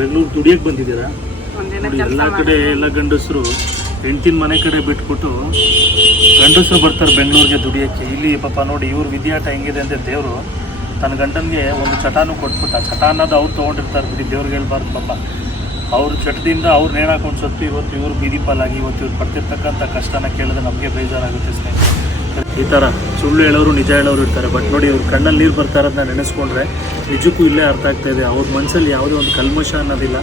ಬೆಂಗಳೂರು ದುಡಿಯಕ್ಕೆ ಬಂದಿದ್ದೀರಾ? ಎಲ್ಲ ಕಡೆ ಎಲ್ಲ ಗಂಡಸರು ಹೆಂಡತಿನ ಮನೆ ಕಡೆ ಬಿಟ್ಬಿಟ್ಟು ಗಂಡಸರು ಬರ್ತಾರೆ ಬೆಂಗಳೂರಿಗೆ ದುಡಿಯೋಕ್ಕೆ. ಇಲ್ಲಿ ಪಾಪ ನೋಡಿ ಇವ್ರ ವಿದ್ಯಾಟ ಹೆಂಗಿದೆ ಅಂದರೆ ದೇವರು ತನ್ನ ಗಂಡನಿಗೆ ಒಂದು ಚಟಾನು ಕೊಟ್ಬಿಟ್ಟ. ಚಟ ಅನ್ನೋದು ಅವ್ರು ತೊಗೊಂಡಿರ್ತಾರೆ ಬಿಡಿ, ದೇವ್ರಿಗೆ ಹೇಳ್ಬಾರ್ದು ಪಾಪ. ಅವ್ರ ಚಟದಿಂದ ಅವ್ರು ನೇಣಾಕೊಂಡು ಸತ್ತು ಇವತ್ತು ಇವ್ರು ಬೀದಿ ಪಾಲಾಗಿ ಇವತ್ತು ಇವ್ರು ಪಡ್ತಿರ್ತಕ್ಕಂಥ ಕಷ್ಟನ ಕೇಳಿದ್ರೆ ನಮಗೆ ಬೇಜಾರಾಗುತ್ತೆ ಸ್ನೇಹಿತರೆ. ಈ ಥರ ಸುಳ್ಳು ಹೇಳೋರು ನಿಜ ಹೇಳೋರು ಇರ್ತಾರೆ. ಬಟ್ ನೋಡಿ ಇವ್ರ ಕಣ್ಣಲ್ಲಿ ನೀರು ಬರ್ತಾ ಇರೋದನ್ನ ನೆನೆಸ್ಕೊಂಡ್ರೆ ನಿಜಕ್ಕೂ ಇಲ್ಲೇ ಅರ್ಥ ಆಗ್ತಾ ಇದೆ. ಅವ್ರ ಮನಸ್ಸಲ್ಲಿ ಯಾವುದೇ ಒಂದು ಕಲ್ಮಶ ಅನ್ನೋದಿಲ್ಲ.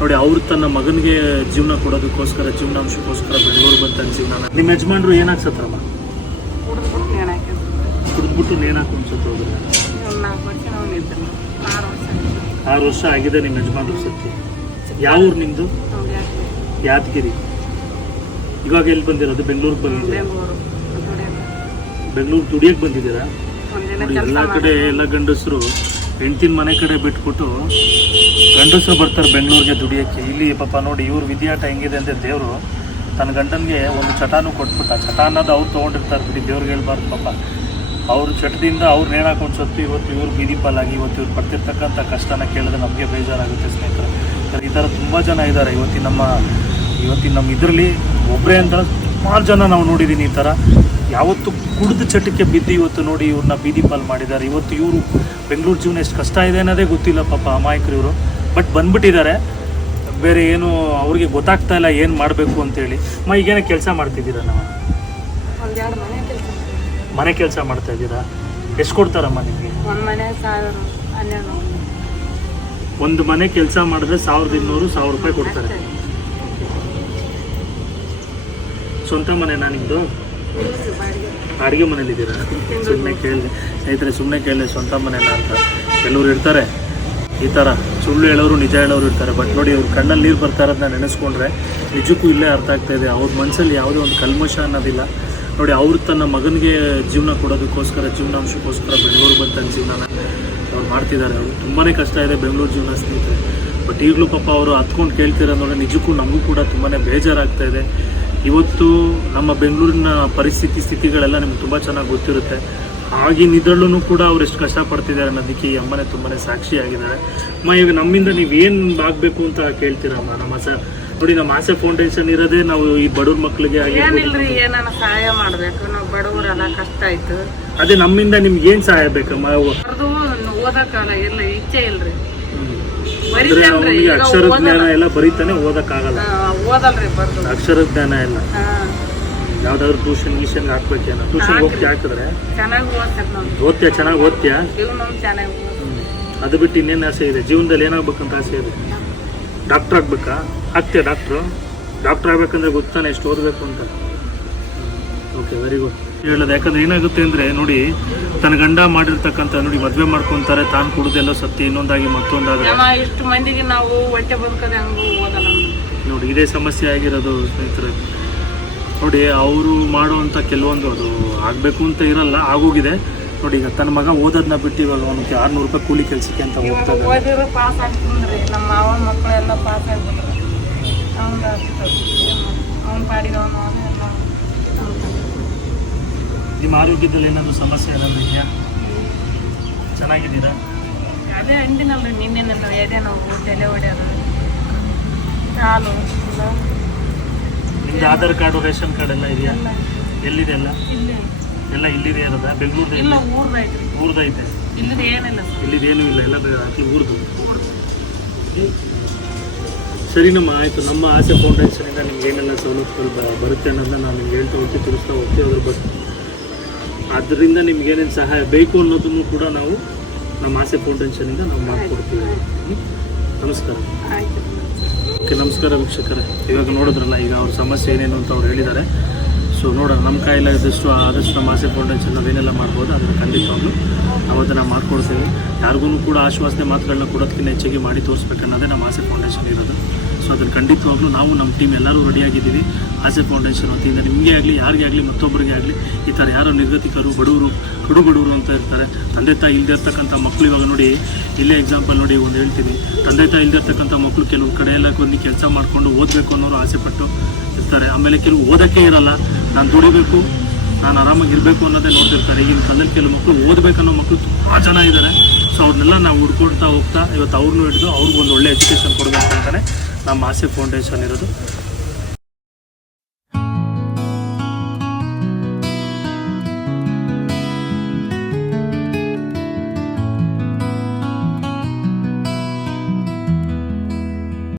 ನೋಡಿ ಅವ್ರು ತನ್ನ ಮಗನಿಗೆ ಜೀವನ ಕೊಡೋದಕ್ಕೋಸ್ಕರ ಜೀವನಾಂಶಕ್ಕೋಸ್ಕರ ಬೆಂಗಳೂರು ಬಂತ ಜೀವನ. ನಿಮ್ಮ ಯಜಮಾನ್ರು ಏನಾಗಿ ಸತ್ರಮ್ಮ? ಕುಡಿದ್ಬಿಟ್ಟು ನೇಣು ಹಾಕೊಂಡು ಸತ್ತು ಹೋದ್ರೆ 6 ವರ್ಷ ಆಗಿದೆ ನಿಮ್ಮ ಯಜಮಾನ್ರು ಸತ್ತಿ. ಯಾವ ಊರು ನಿಮ್ಮದು? ಯಾದಗಿರಿ. ಇವಾಗ ಎಲ್ಲಿ ಬಂದಿರೋದು? ಬೆಂಗಳೂರಿಗೆ ಬಂದಿದ್ದೀರಾ? ಬೆಂಗಳೂರು ದುಡಿಯಕ್ಕೆ ಬಂದಿದ್ದೀರಾ? ನೋಡಿ ಎಲ್ಲ ಕಡೆ ಎಲ್ಲ ಗಂಡಸರು ಹೆಂಡತಿನ ಮನೆ ಕಡೆ ಬಿಟ್ಬಿಟ್ಟು ಗಂಡಸರು ಬರ್ತಾರೆ ಬೆಂಗಳೂರಿಗೆ ದುಡಿಯೋಕ್ಕೆ. ಇಲ್ಲಿ ಪಾಪ ನೋಡಿ ಇವ್ರ ವಿದ್ಯಾಟ ಹೆಂಗಿದೆ ಅಂದರೆ ದೇವರು ತನ್ನ ಗಂಡನಿಗೆ ಒಂದು ಚಟಾನು ಕೊಟ್ಬಿಟ್ಟ. ಚಟ ಅನ್ನೋದು ಅವ್ರು ತೊಗೊಂಡಿರ್ತಾರೆ ಬಿಡಿ, ದೇವ್ರಿಗೆ ಹೇಳ್ಬಾರ್ದು ಪಾಪ. ಅವ್ರ ಚಟದಿಂದ ಅವ್ರು ನೇಣಾಕೊಂಡು ಸತ್ತು ಇವತ್ತು ಇವ್ರು ಬೀದಿ ಪಾಲಾಗಿ ಇವತ್ತು ಇವ್ರು ಪಡ್ತಿರ್ತಕ್ಕಂಥ ಕಷ್ಟನ ಕೇಳಿದ್ರೆ ನಮಗೆ ಬೇಜಾರಾಗುತ್ತೆ ಸ್ನೇಹಿತರೆ. ಈ ಥರ ತುಂಬ ಜನ ಇದ್ದಾರೆ ಇವತ್ತಿನ ನಮ್ಮ ಇದರಲ್ಲಿ. ಒಬ್ಬರೇ ಅಂತ ಸುಮಾರು ಜನ ನಾವು ನೋಡಿದ್ದೀನಿ ಈ ಥರ. ಯಾವತ್ತು ಕುಡಿದು ಚಟಕ್ಕೆ ಬಿದ್ದು ಇವತ್ತು ನೋಡಿ ಇವ್ರನ್ನ ಬೀದಿ ಪಾಲು ಮಾಡಿದ್ದಾರೆ. ಇವತ್ತು ಇವರು ಬೆಂಗಳೂರು ಜೀವನ ಎಷ್ಟು ಕಷ್ಟ ಇದೆ ಅನ್ನೋದೇ ಗೊತ್ತಿಲ್ಲ ಪಾಪ ಅಮಾಯಕರು ಇವರು. ಬಟ್ ಬಂದ್ಬಿಟ್ಟಿದ್ದಾರೆ. ಬೇರೆ ಏನು ಅವ್ರಿಗೆ ಗೊತ್ತಾಗ್ತಾ ಇಲ್ಲ ಏನು ಮಾಡಬೇಕು ಅಂತೇಳಿ. ಈಗೇನೋ ಕೆಲಸ ಮಾಡ್ತಿದ್ದೀರಾ? ನಾವು ಮನೆ ಕೆಲಸ ಮಾಡ್ತಾ ಇದ್ದೀರಾ? ಎಷ್ಟು ಕೊಡ್ತಾರಮ್ಮ ನಿಮಗೆ? ಒಂದು ಮನೆ ಕೆಲಸ ಮಾಡಿದ್ರೆ 1200-1000 ರೂಪಾಯಿ ಕೊಡ್ತಾರೆ. ಸ್ವಂತ ಮನೆನಾ ನಿಮ್ಮದು? ಅಡುಗೆ ಮನೇಲಿದ್ದೀರಾ? ಸುಮ್ಮನೆ ಕೇಳಿದೆ ಸ್ನೇಹಿತರೆ, ಸುಮ್ಮನೆ ಕೇಳಿದೆ ಸ್ವಂತ ಮನೆನಾ ಅಂತ. ಕೆಲವ್ರು ಇರ್ತಾರೆ ಈ ಥರ ಸುಳ್ಳು ಹೇಳೋರು ನಿಜ ಹೇಳೋರು ಇರ್ತಾರೆ. ಬಟ್ ನೋಡಿ ಅವ್ರ ಕಣ್ಣಲ್ಲಿ ನೀರು ಬರ್ತಾ ಇರೋದನ್ನ ನೆನೆಸ್ಕೊಂಡ್ರೆ ನಿಜಕ್ಕೂ ಇಲ್ಲೇ ಅರ್ಥ ಆಗ್ತಾ ಇದೆ. ಅವ್ರ ಮನಸ್ಸಲ್ಲಿ ಯಾವುದೇ ಒಂದು ಕಲ್ಮಶ ಅನ್ನೋದಿಲ್ಲ. ನೋಡಿ ಅವ್ರು ತನ್ನ ಮಗನಿಗೆ ಜೀವನ ಕೊಡೋದಕ್ಕೋಸ್ಕರ ಜೀವನಾಂಶಕ್ಕೋಸ್ಕರ ಬೆಂಗಳೂರು ಬಂತ ಜೀವನ ಅವ್ರು ಮಾಡ್ತಿದ್ದಾರೆ. ಅವರು ತುಂಬಾ ಕಷ್ಟ ಇದೆ ಬೆಂಗಳೂರು ಜೀವನ ಸ್ನೇಹಿತರೆ. ಬಟ್ ಈಗಲೂ ಪಾಪ ಅವರು ಹತ್ಕೊಂಡು ಕೇಳ್ತಿರೋ ನೋಡಿ ನಿಜಕ್ಕೂ ನಮಗೂ ಕೂಡ ತುಂಬಾ ಬೇಜಾರಾಗ್ತಾ ಇದೆ. ಇವತ್ತು ನಮ್ಮ ಬೆಂಗಳೂರಿನ ಸ್ಥಿತಿಗಳೆಲ್ಲ ನಿಮ್ಗೆ ತುಂಬ ಚೆನ್ನಾಗಿ ಗೊತ್ತಿರುತ್ತೆ. ಆಗಿನಿದ್ರಲ್ಲೂ ಕೂಡ ಅವ್ರು ಎಷ್ಟು ಕಷ್ಟಪಡ್ತಿದ್ದಾರೆ ಅನ್ನೋದಕ್ಕೆ ಈ ಅಮ್ಮನೇ ತುಂಬಾ ಸಾಕ್ಷಿಯಾಗಿದ್ದಾರೆ. ಈಗ ನಮ್ಮಿಂದ ನೀವೇನು ಆಗಬೇಕು ಅಂತ ಕೇಳ್ತೀರಮ್ಮ? ನಮ್ಮ ನೋಡಿ ನಮ್ಮ ಆಸೆ ಫೌಂಡೇಶನ್ ಇರೋದೇ ನಾವು ಈ ಬಡವ್ರ ಮಕ್ಕಳಿಗೆ ಸಹಾಯ ಮಾಡ್ಬೇಕು. ನಾವು ಬಡವರೆಲ್ಲ ಕಷ್ಟ ಆಯ್ತು. ಅದೇ ನಮ್ಮಿಂದ ನಿಮ್ಗೆ ಏನ್ ಸಹಾಯ ಬೇಕಮ್ಮ? ಓದಕ್ಕಾಗಲ್ಲ, ಇಲ್ಲ ಇಚ್ಛೆ ಇಲ್ರಿ. ಅಕ್ಷರ ಜ್ಞಾನ ಎಲ್ಲ ಬರೀತಾನೆ ಓದಕ್ಕಾಗಲ್ಲ. ಓದಲ್ರಿ ಅಕ್ಷರ ಜ್ಞಾನ ಎಲ್ಲ ಯಾವ್ದಾದ್ರು ಟ್ಯೂಷನ್ ಗೀಷನ್ ಹಾಕ್ಬೇಕೇನ? ಟ್ಯೂಷನ್ ಹೋಗ್ತೀಯ? ಹಾಕಿದ್ರೆ ಓದ್ತೀಯ? ಚೆನ್ನಾಗಿ ಓದ್ತೀಯಾ? ಅದು ಬಿಟ್ಟು ಇನ್ನೇನು ಆಸೆ ಇದೆ ಜೀವನದಲ್ಲಿ? ಏನಾಗ್ಬೇಕಂತ ಆಸೆ ಇದೆ? ಡಾಕ್ಟರ್ ಆಗ್ಬೇಕಾ? ಆಗ್ತೀಯ ಡಾಕ್ಟ್ರು? ಡಾಕ್ಟರ್ ಆಗ್ಬೇಕಂದ್ರೆ ಗೊತ್ತಾನೆ ಎಷ್ಟು ಓದಬೇಕು ಅಂತ. ಓಕೆ, ವೆರಿ ಗುಡ್ ಹೇಳೋದು. ಯಾಕಂದ್ರೆ ಏನಾಗುತ್ತೆ ಅಂದರೆ ನೋಡಿ ತನ್ನ ಗಂಡ ಮಾಡಿರ್ತಕ್ಕಂಥ ನೋಡಿ ಮದುವೆ ಮಾಡ್ಕೊತಾರೆ, ತಾನು ಕುಡಿದೆಲ್ಲ ಸತ್ತಿ ಇನ್ನೊಂದಾಗಿ ಮತ್ತೊಂದಾದ್ರೆ ಇಷ್ಟು ಮಂದಿಗೆ ನಾವು ಹೊಟ್ಟೆ ಬದುಕದೆ ನೋಡಿ ಇದೇ ಸಮಸ್ಯೆ ಆಗಿರೋದು ಸ್ನೇಹಿತರೆ. ನೋಡಿ ಅವರು ಮಾಡುವಂಥ ಕೆಲವೊಂದು ಅದು ಆಗಬೇಕು ಅಂತ ಇರಲ್ಲ, ಆಗೋಗಿದೆ. ನೋಡಿ ಈಗ ತನ್ನ ಮಗ ಓದೋದನ್ನ ಬಿಟ್ಟು ಇವಾಗ ಅವನಿಗೆ 600 ರೂಪಾಯಿ ಕೂಲಿ ಕೆಲಸಕ್ಕೆ ಅಂತ ಹೋಗ್ತಾರೆ. ನಮ್ಮ ಮಾವನ ಮಕ್ಕಳೆಲ್ಲ ಪಾಸ್ ಆಗ್ಬಿಟ್ರು. ನಿಮ್ಮ ಆರೋಗ್ಯದಲ್ಲಿ ಏನಾದರೂ ಸಮಸ್ಯೆ ಏನಾದರೂ ಇದೆಯಾ? ಚೆನ್ನಾಗಿದ್ದೀರಾ? ಅದೇ ಅಂದಿನಲ್ರಿ ನಿನ್ನೆಲ್ಲ ಎದೆ ನೋವು, ತಲೆ ಹೊಡೆಯೋದು, ಕಾಲು. ನಿಮ್ದು ಆಧಾರ್ ಕಾರ್ಡು ರೇಷನ್ ಕಾರ್ಡ್ ಎಲ್ಲ ಇದೆಯಾ? ಎಲ್ಲಿದೆ ಎಲ್ಲ? ಎಲ್ಲ ಇಲ್ಲಿದೆ ಇರೋದಾ? ಬೆಂಗಳೂರು ಊರ್ದೈತೆ? ಇಲ್ಲಿದೇನೂ ಇಲ್ಲ, ಎಲ್ಲ ಹಾಕಿ ಊರ್ದು. ಸರಿನಮ್ಮ, ಆಯಿತು. ನಮ್ಮ ಆಸೆ ಫೌಂಡೇಶನಿಂದ ನಿಮ್ಗೆ ಏನೆಲ್ಲ ಸವಲತ್ತುಗಳು ಬರುತ್ತೆ ಅನ್ನೋದನ್ನ ನಾನು ನಿಮ್ಗೆ ಹೇಳ್ತಾ ಹೋಗ್ತೀವಿ, ತಿಳಿಸ್ತಾ ಹೋಗ್ತೀವಿ. ಅದ್ರ ಬಗ್ಗೆ ಅದರಿಂದ ನಿಮ್ಗೆ ಏನೇನು ಸಹಾಯ ಬೇಕು ಅನ್ನೋದನ್ನು ಕೂಡ ನಾವು ನಮ್ಮ ಆಸೆ ಫೌಂಡೇಶನಿಂದ ನಾವು ಮಾಡಿಕೊಡ್ತೀವಿ. ನಮಸ್ಕಾರ. ಓಕೆ, ನಮಸ್ಕಾರ ವೀಕ್ಷಕರೇ. ಇವಾಗ ನೋಡಿದ್ರಲ್ಲ ಈಗ ಅವ್ರ ಸಮಸ್ಯೆ ಏನೇನು ಅಂತ ಅವ್ರು ಹೇಳಿದ್ದಾರೆ. ಸೊ ನೋಡೋಣ, ನಮ್ಮ ಕೈಯಲ್ಲಿ ಆದಷ್ಟು ನಮ್ಮ ಆಸೆ ಫೌಂಡೇಶನ್ ನಾವೇನೆಲ್ಲ ಮಾಡ್ಬೋದು ಅದನ್ನು ಖಂಡಿತವಾಗ್ಲೂ ನಾವು ಅದನ್ನು ಮಾಡ್ಕೊಡ್ತೀವಿ. ಯಾರಿಗೂ ಕೂಡ ಆಶ್ವಾಸನೆ ಮಾತುಗಳನ್ನ ಕೊಡೋದಕ್ಕಿಂತ ಹೆಚ್ಚಾಗಿ ಮಾಡಿ ತೋರಿಸ್ಬೇಕನ್ನೋದೇ ನಮ್ಮ ಆಸೆ ಫೌಂಡೇಶನ್ ಇರೋದು. ಸೊ ಅದನ್ನು ಖಂಡಿತವಾಗ್ಲೂ ನಾವು ನಮ್ಮ ಟೀಮ್ ಎಲ್ಲರೂ ರೆಡಿಯಾಗಿದ್ದೀವಿ. ಆಸೆ ಫೌಂಡೇಶನ್ ವತಿಯಿಂದ ನಿಮಗೆ ಆಗಲಿ ಯಾರಿಗೇ ಆಗಲಿ ಮತ್ತೊಬ್ಬರಿಗೆ ಆಗಲಿ ಈ ಥರ ಯಾರೋ ನಿರ್ಗತಿಕರು ಬಡವರು ಕಡು ಬಡವರು ಅಂತ ಇರ್ತಾರೆ, ತಂದೆ ತಾಯಿ ಇಲ್ಲದೆ ಇರ್ತಕ್ಕಂಥ ಮಕ್ಕಳು. ಇವಾಗ ನೋಡಿ ಇಲ್ಲೇ ಎಕ್ಸಾಂಪಲ್ ನೋಡಿ ಒಂದು ಹೇಳ್ತೀನಿ. ತಂದೆ ತಾಯಿ ಇಲ್ಲದೆ ಇರ್ತಕ್ಕಂಥ ಮಕ್ಕಳು ಕೆಲವು ಕಡೆ ಎಲ್ಲ ಬಂದು ಕೆಲಸ ಮಾಡಿಕೊಂಡು ಓದಬೇಕು ಅನ್ನೋರು ಆಸೆ ಪಟ್ಟು ಇರ್ತಾರೆ. ಆಮೇಲೆ ಕೆಲವು ಓದೋಕ್ಕೆ ಇರಲ್ಲ, ನಾನು ದುಡಿಬೇಕು, ನಾನು ಆರಾಮಾಗಿರಬೇಕು ಅನ್ನೋದೇ ನೋಡ್ತಿರ್ತಾರೆ. ಈಗಿನ ಕಾಲದಲ್ಲಿ ಕೆಲವು ಮಕ್ಕಳು ಓದಬೇಕನ್ನೋ ಮಕ್ಕಳು ತುಂಬ ಜನ ಇದ್ದಾರೆ. ಸೊ ಅವ್ರನ್ನೆಲ್ಲ ನಾವು ಹುಡ್ಕೊಡ್ತಾ ಹೋಗ್ತಾ ಇವತ್ತು ಅವ್ರನ್ನೂ ಹಿಡಿದು ಅವ್ರಿಗೊಂದು ಒಳ್ಳೆ ಎಜುಕೇಷನ್ ಕೊಡಬೇಕು ಅಂತಲೇ ನಮ್ಮ ಆಸೆ ಫೌಂಡೇಶನ್ ಇರೋದು.